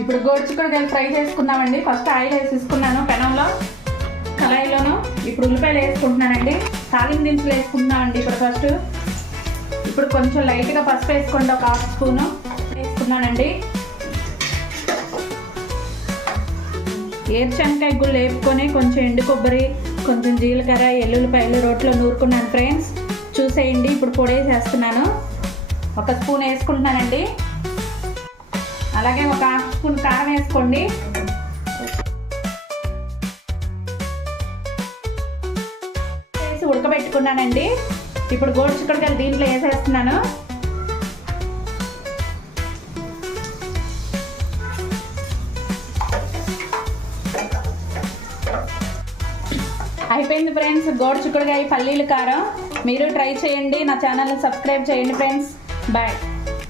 ఇప్పుడు గోరుచిక్కుడుకాయలు ఫ్రై చేసుకుందామండి. First oil వేసేసుకున్నాను పెనంలో, కళాయిలోను. ఇప్పుడు ఉల్లిపాయలు వేసుకుంటున్నానండి. తాలింపు దినుసులు వేసుకుంటున్నామండి ఇప్పుడు కొంచెం లైట్గా పసుపు వేసుకోండి, ఒక 1/2 స్పూను వేసుకున్నానండి. ఏరుశనగకాయ గుళ్ళు వేపుకొని కొంచెం ఎండు కొబ్బరి, కొంచెం జీలకర్ర, ఎల్లుల్లిపాయలు రోట్లో నూరుకున్నాను ఫ్రెండ్స్, చూసేయండి. ఇప్పుడు పొడి వేసేస్తున్నాను. 1 స్పూన్ వేసుకుంటున్నానండి. అలాగే ఒక 1/2 స్పూన్ కారం వేసుకోండి. వేసి ఉడకబెట్టుకున్నానండి. ఇప్పుడు గోరుచిక్కుడుకాయలు దీంట్లో వేసేస్తున్నాను. అయిపోయింది ఫ్రెండ్స్ గోరుచిక్కుడుకాయ పల్లీలు కారం. మీరు ట్రై చేయండి. నా ఛానల్ని సబ్స్క్రైబ్ చేయండి ఫ్రెండ్స్. బాయ్.